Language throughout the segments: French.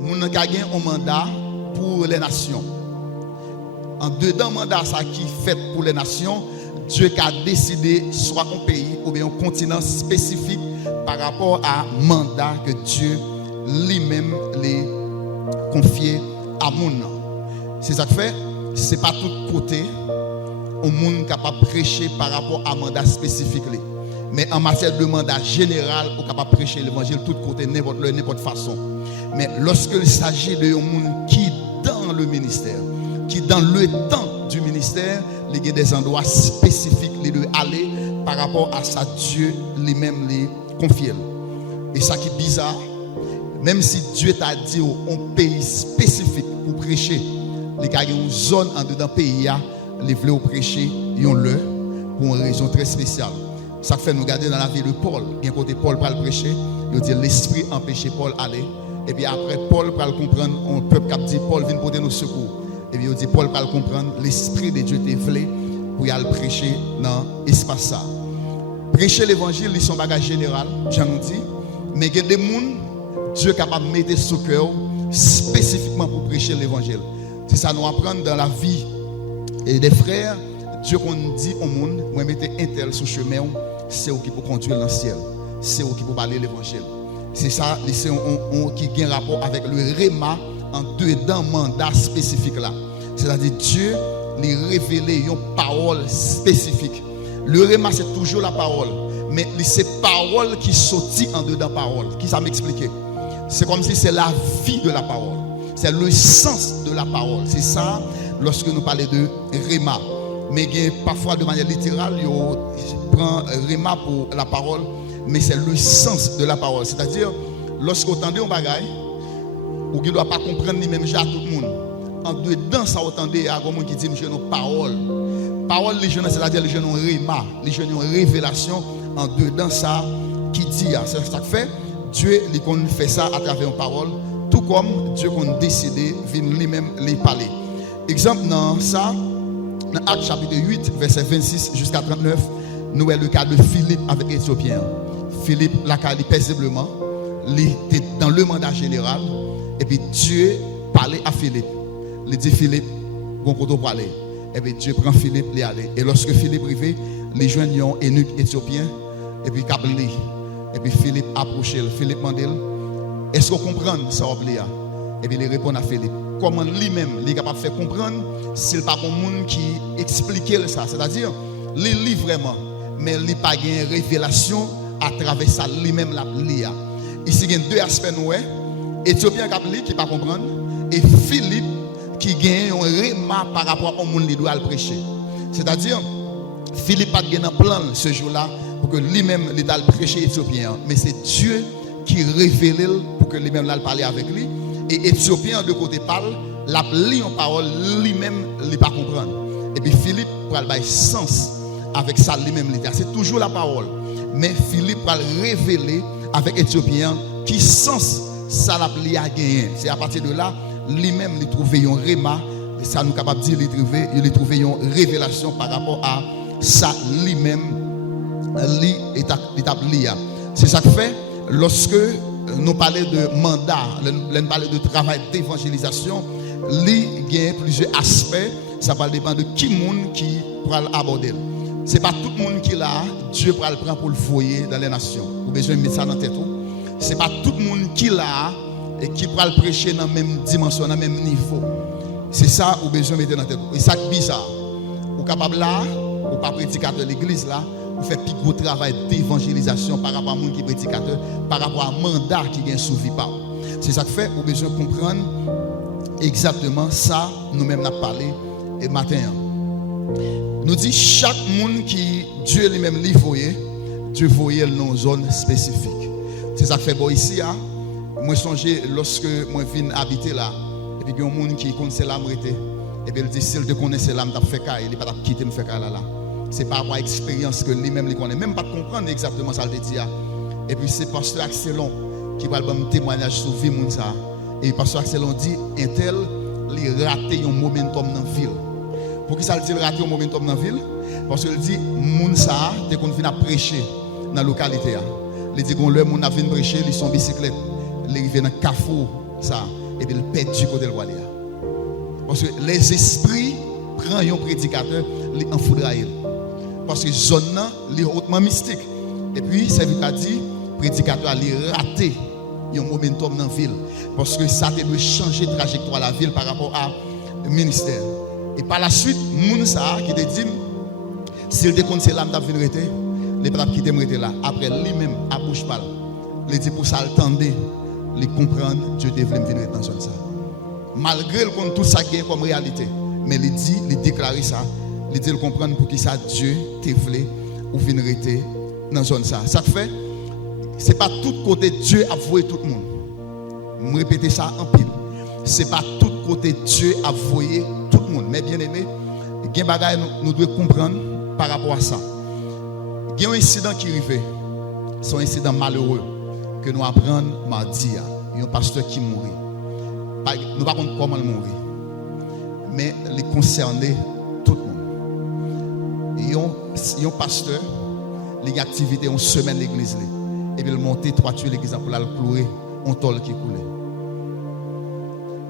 moun ka gen un mandat pour les nations. En dedans mandat ça qui fait pour les nations, Dieu a décidé soit un pays ou bien un continent spécifique par rapport à mandat que Dieu lui-même les confié à moun. C'est ça que fait, c'est pas tout côté un monde capable de prêcher par rapport à mandat spécifique. Mais en matière de mandat général, on est capable de prêcher l'évangile de tout côté, n'importe façon. Mais lorsque il s'agit de un monde qui dans le ministère, qui dans le temps du ministère, il y a des endroits spécifiques qui doivent aller par rapport à ça, Dieu lui-même les confie. Et ça qui est bizarre, même si Dieu t'a dit un pays spécifique pour prêcher, il y a une zone en dedans pays, il veut prêcher, il le pour une raison très spéciale. Ça fait nous garder dans la vie de Paul. Il y a un côté Paul va le prêcher, il dit l'esprit empêchait Paul aller. Et puis après, Paul va le comprendre, un peuple qui a dit Paul vient porter nos secours. Et puis il dit Paul va le comprendre, l'esprit de Dieu te voulait pour y aller prêcher dans l'espace ça. Prêcher l'évangile, c'est son bagage général, j'en dis. Mais il y a des gens, Dieu est capable de mettre sous cœur spécifiquement pour prêcher l'évangile. C'est ça nous apprendre dans la vie et des frères. Dieu qu'on dit au monde, moi mettez un tel sur le chemin, c'est eux qui peut conduire dans le ciel. C'est eux qui peut parler l'évangile. C'est ça, c'est qui a un rapport avec le réma en dedans mandat spécifique là. C'est-à-dire Dieu lui révélé une parole spécifique. Le réma c'est toujours la parole, mais c'est parole qui sortit en dedans parole. Qui ça m'expliquer? C'est comme si c'est la vie de la parole. C'est le sens de la parole. C'est ça lorsque nous parlons de réma. Mais parfois de manière littérale, on prend réma pour la parole, mais c'est le sens de la parole. C'est-à-dire, lorsqu'on entend un bagage, ou qui ne doit pas comprendre ni même à tout le monde, en dedans, ça entendait, il y a un monde qui dit, je n'ai pas parole. Parole, les jeunes, c'est-à-dire les jeunes ont réma, les jeunes ont révélation, en dedans, ça qui dit. C'est ça que fait, Dieu il fait ça à travers une parole, tout comme Dieu a décidé de lui-même les parler. Exemple dans ça, dans Actes chapitre 8, verset 26 jusqu'à 39, nous avons le cas de Philippe avec l'Éthiopien. Philippe l'a calé paisiblement, il était dans le mandat général, et puis Dieu parlait à Philippe. Il dit Philippe, bon côté pour aller. Et puis Dieu prend Philippe, il aller. Et lorsque Philippe arrive, les jeunes ont un eunuque éthiopien, et puis câblé. Et puis Philippe approché, Philippe demande, est-ce qu'on comprend ça? Et puis il répond à Philippe. Comment lui-même il est capable de faire comprendre s'il n'y a pas un monde qui explique ça. C'est-à-dire, il lit vraiment, mais il n'a pas de révélation à travers ça lui-même la lia. Ici, il y a deux aspects. Éthiopien qui ne pas comprendre et Philippe qui gagne un réma par rapport au monde qui doit le prêcher. C'est-à-dire, Philippe n'a pas un plan ce jour-là pour que lui-même il doit le prêcher éthiopien. Mais c'est Dieu qui révèle pour que lui-même il parler avec lui. Et Éthiopien de côté parle, la lit en parole lui-même il pas comprendre. Et puis Philippe va le sens avec ça lui-même. C'est toujours la parole. Mais Philippe va le révéler avec Éthiopien qui sens ça la lit a gagné. C'est à partir de là, lui-même il trouve un réma. Ça nous capable de dire il trouve une révélation par rapport à ça lui-même l'établi. C'est ça que fait lorsque nous parlons de mandat, nous parlons de travail d'évangélisation, il y a plusieurs aspects. Ça va dépendre de qui monde qui pourra l'aborder. Ce n'est pas tout le monde qui l'a, Dieu pourra le prendre pour le foyer dans les nations. Vous avez besoin de mettre ça dans la tête. Ce n'est pas tout le monde qui l'a et qui pourra le prêcher dans la même dimension, dans le même niveau. C'est ça que vous avez besoin de mettre dans la tête. Et ça qui est bizarre. Vous êtes capable là, vous n'êtes pas prédicateur de l'église là. Vous faites plus gros travail d'évangélisation par rapport à monde qui est prédicateur, par rapport à mandat qui vient sous vie. C'est ça que fait, vous avez besoin de comprendre exactement ça, nous-mêmes nous parlé et matin. Nous dit chaque monde qui Dieu lui-même lui voyait, Dieu voyait dans une zone spécifique. C'est ça que fait bon ici. Moi songez lorsque moi viens habiter là, et puis il y a un monde qui connaissait l'âme et puis il dit s'il te connaissait l'âme, t'as fait caille, il pas quitter me faire caille là. C'est par rapport à l'expérience que lui-même les connaît. Même pas comprendre exactement ça le dit. Et puis c'est pasteur Axelon qui va me témoignage sur vie moun ça. Et pasteur Axelon dit un tel il raté un momentum dans la ville. Pour qui ça le dit raté un momentum dans la ville? Parce qu'il dit moun ça dès qu'on vient prêcher dans la localité. Il dit qu'on le moun a vient prêcher, ils sont bicyclette. Il arrive dans Carrefour ça. et puis il perdu côté le aller. Parce que les esprits prennent un prédicateur, les enfoudrent. Parce que zone là, les hautement mystique. Et puis, ça veut dire, prédicateur a raté un momentum dans la ville. Parce que ça doit changer de trajectoire de la ville par rapport au ministère. Et par la suite, moun ça qui te dit, s'il te compte c'est là, il venir rester, les papes qui t'aiment rester là. Après lui-même, à bouche parle, il dit pour ça, il tendait, il comprendre, Dieu devait venir dans zone ça. Malgré le compte tout ça qui est comme réalité, mais il dit, il déclare ça, il dit, il comprendre pour qui ça Dieu te voulait ou venir rester dans zone ça. Ça fait, c'est pas tout côté Dieu a voué tout le monde. Je répète ça en pile. C'est pas tout côté Dieu a voué tout le monde. Mais bien aimé, il y a des choses que nous devons comprendre par rapport à ça. Il y a un incident qui arrive. C'est un incident malheureux que nous apprenons mardi. Il y a un pasteur qui mourit. Nous ne savons pas comment il mourit. Mais il concerne tout le monde. Il y a un pasteur, il y a une activité, une semaine de l'église. Et puis il monte 3 tuiles l'église pour la clouer, un tol qui coule.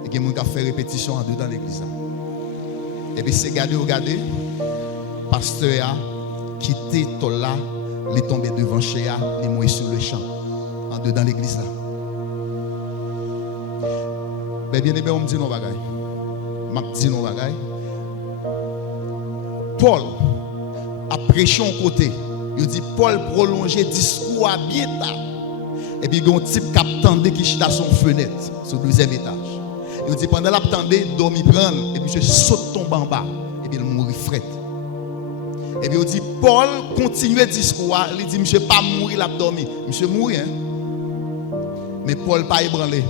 Et il y a des gens qui fait répétition en dedans de l'église. Et puis c'est regardez, pasteur a quitté tol là, il est tombé devant chez a, il est mouillé sur le champ, en dedans de l'église là. Mais bien aimé, on me dit nos bagailles. Je dis nos bagailles. Paul a prêché un côté. Il dit Paul prolongeait discours à bien tard. Et puis il y a un type qui attendait qui chita son fenêtre sur le 2e étage. Il dit pendant l'attendait, dormi prendre et puis je saute tombe en bas et puis il mourit fret. Et puis il dit Paul continuait le discours, il dit monsieur pas mourir l'a dormi, monsieur mourir hein. Mais Paul pas ébranlé.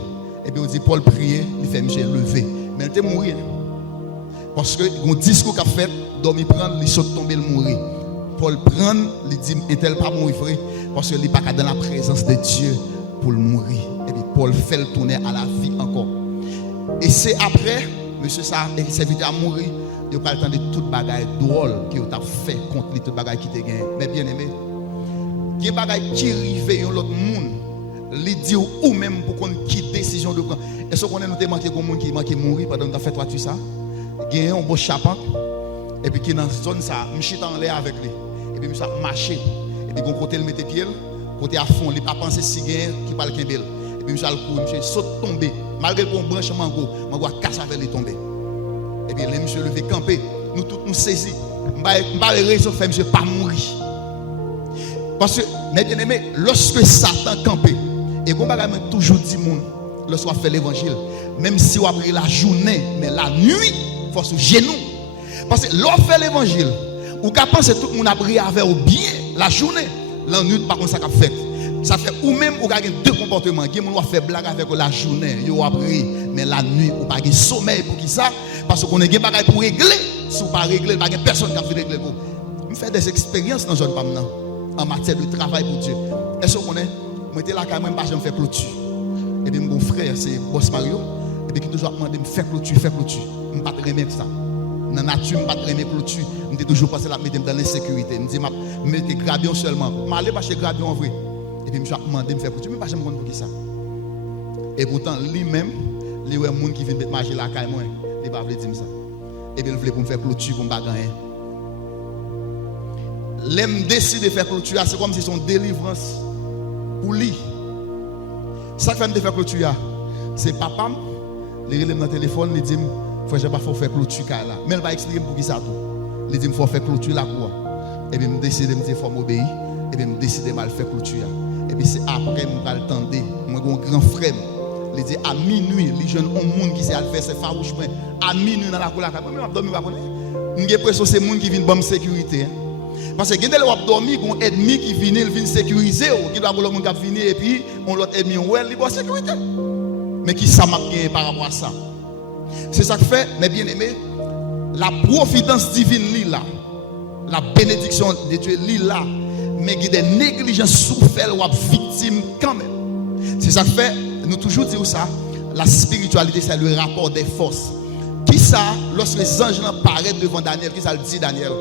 Et puis il dit Paul priait, il fait monsieur levé, mais il était mourir. Parce que le discours qu'a fait, dormi prendre, il saute tomber le mourir. Paul prend, il dit, est-elle pas mourir frère? Parce qu'il n'est pas dans la présence de Dieu pour le mourir. Et puis Paul fait le tourner à la vie encore. Et c'est après, monsieur ça, serviteur à mourir, il n'y a pas le temps de toute bagaille drôle qui a fait contre lui, toute bagaille qui te gagne. Mais bien aimé, il y a des bagailles qui arrivent dans l'autre monde, il dit ou même pour qu'on quitte décision de prendre. Est-ce qu'on a nous manqué comme monde qui manque mourir pendant qu'on a fait tout ça? Il y a un beau chapeau, et puis qui est dans la zone, ça, je suis en l'air avec lui. Et puis je suis marché. Et puis, côté le mettre pied, côté à fond, il n'a pas pensé si qui parle qu'un bel. Et puis, je suis saute tomber. Malgré qu'on branche mango, mango a cassé avec les tomber. Et puis, les monsieur levé camper. Nous tous nous saisis. Je ne vais pas raison faire monsieur pas mourir. Parce que, mes bien-aimés, lorsque Satan campé, et qu'on va toujours dire, lorsqu'on fait l'évangile, même si on a pris la journée, mais la nuit, il faut se genou. Parce que lorsqu'on fait l'évangile, ou qu'à penser tout le monde a prié avec ou bien la journée, la nuit, par contre, ça a fait. Ça fait ou même ou avez deux comportements. Il y a des gens qui fait blague avec la journée, ils ont appris, mais la nuit, ou pas de sommeil pour qui ça? Parce qu'on a des bagages pour régler. Si vous ne pas régler, il n'y a personne qui a fait régler pour. Je fais des expériences dans jeune femme en matière de travail pour Dieu. Est-ce qu'on est? Moi, j'étais là quand même, je me fais clôture. Et puis mon frère, c'est Boss Mario, et puis qui toujours demandé de me faire clôture. Je ne peux pas très bien ça. Dans la nature, je ne peux pas très bien clôture. Je suis toujours passé là, mettre dans l'insécurité. Je me dis, je mets grabion seulement. Je vais aller chez grabion en vrai. Et puis je me demandé de me faire clôture. Je ne sais pas pour qui ça. Et pourtant, lui-même, les gens qui viennent mettre manger là, il ne va pas dire ça. Et puis il voulait pour me faire clôture, pour me faire gagner. L'aime décide de faire clôture, c'est comme si c'est une délivrance pour lui. Ça que fait me faire clôture, c'est papa, il relève dans le téléphone, il dit, frère, je ne vais pas faire clôture là. Mais il va expliquer pour qui ça tout. Il dit, il faut faire clôture là quoi. Et puis je décide de me dire, il faut m'obéir. Et puis je décide de mal faire clôture. Et puis c'est après que je vais attendre. Moi, un grand frère, il dit, à minuit, les jeunes ont monde qui s'est fait c'est farouche. À minuit dans la cour, je j'ai l'impression que c'est les gens qui viennent pour me sécurité. Parce que quand on dormi, il y a un ennemi qui vient sécuriser, qui doit avoir l'homme qui vient et puis on l'autre ennemi, il doit sécurité. Mais qui ça marque par rapport à ça? C'est ça que fait, mes bien-aimés, la providence divine là, la bénédiction de Dieu là, mais il y a des négligences souffert ou victimes quand même. C'est ça que fait, nous toujours disons ça, la spiritualité c'est le rapport des forces. Qui ça, lorsque les anges paraissent devant Daniel, qui ça le dit Daniel?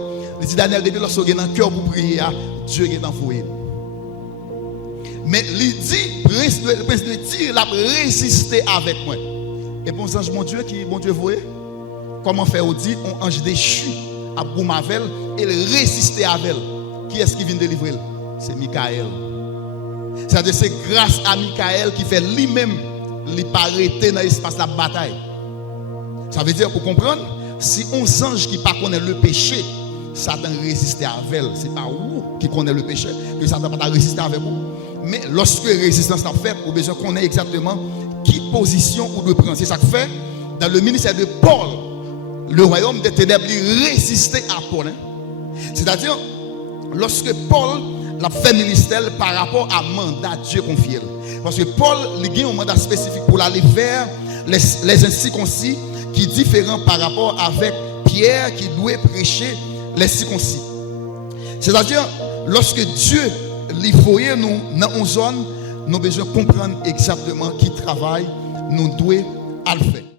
Il dit Daniel, depuis lorsque vous avez dans le cœur pour prier, Dieu est dans le mais il dit, le prince de Tyr, il a résisté avec moi. Et bon ange, mon Dieu, qui, bon Dieu, voyez, comment faire, on dit, un ange déchu à Boumavel, et il résistait à elle. Qui est-ce qui vient délivrer? C'est Michael. C'est-à-dire, c'est grâce à Michael qui fait lui-même, lui arrêter dans l'espace de la bataille. Ça veut dire, pour comprendre, si un ange qui ne connaît pas le péché, Satan résiste à elle. Ce n'est pas vous qui connaît le péché, que Satan ne va pas résister avec vous. Mais lorsque la résistance est faite, vous avez besoin qu'on ait exactement qui position vous devez prendre. C'est ça que fait dans le ministère de Paul, le royaume des ténèbres résistait à Paul. C'est-à-dire, lorsque Paul l'a fait ministère par rapport à mandat Dieu confié. Parce que Paul il a un mandat spécifique pour aller vers les incirconcis qui est différent par rapport avec Pierre qui doit prêcher les circoncis. C'est-à-dire, lorsque Dieu lui voyait nous dans une zone, nous avons besoin de comprendre exactement qui travaille, nous devons le faire.